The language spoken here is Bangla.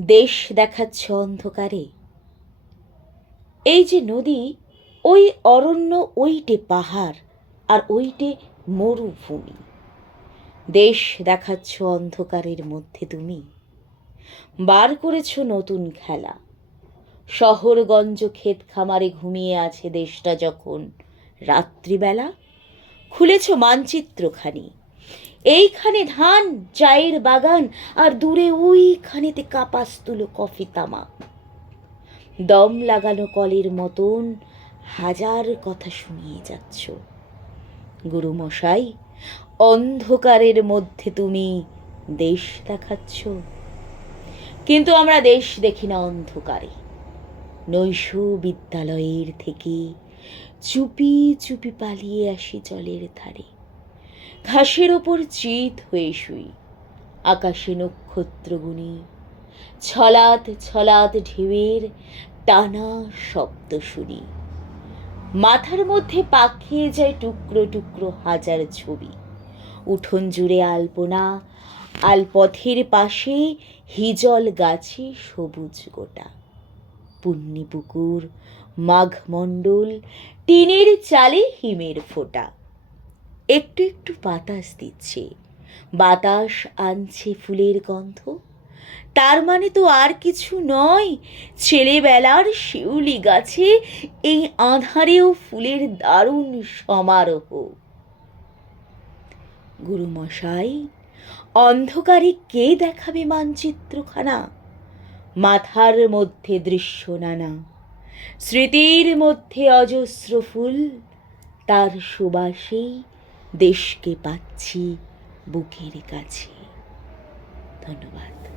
দেশ দেখাচ্ছ অন্ধকারে। এই যে নদী, ওই অরণ্য ওইটে পাহাড়, আর ওইটে মরুভূমি। দেশ দেখাচ্ছ অন্ধকারের মধ্যে তুমি। বার করেছ নতুন খেলা। শহরগঞ্জ ক্ষেত খামারে ঘুমিয়ে আছে দেশটা যখন। রাত্রিবেলা খুলেছ মানচিত্রখানি। এইখানে ধান, চায়ের বাগান, আর দূরে ওইখানেতে কাপাস তুলো কফি তামা। দম লাগানো কলের মতন হাজার কথা শুনিয়ে যাচ্ছ। গুরুমশাই, অন্ধকারের মধ্যে তুমি দেশ দেখাচ্ছ। কিন্তু আমরা দেশ দেখি না অন্ধকারে। নৈশ বিদ্যালয়ের থেকে চুপি চুপি পালিয়ে আসি জলের ধারে। ঘাসের ওপর চিত হয়ে শুই। আকাশে নক্ষত্র গুনি ছলাত ছলাত ঢেউয়ের টানা শব্দ শুনি। মাথার মধ্যে পাক খেয়ে যায় টুকরো টুকরো হাজার ছবি। উঠোন জুড়ে আলপনা, আলপথের পাশে হিজল গাছে সবুজ গোটা। পুণ্যি পুকুর, মাঘমণ্ডল, টিনের চালে হিমের ফোঁটা। একটু একটু বাতাস দিচ্ছে। বাতাস আনছে ফুলের গন্ধ। তার মানে তো আর কিছু নয়, ছেলেবেলার শিউলি গাছে এই আঁধারেও ফুলের দারুণ সমারোহ। গুরুমশাই, অন্ধকারে কে দেখাবে মানচিত্রখানা? মাথার মধ্যে দৃশ্য নানা, স্মৃতির মধ্যে অজস্র ফুল, তার সুবাসেই দেশকে পাচ্ছি বুকের কাছে। ধন্যবাদ।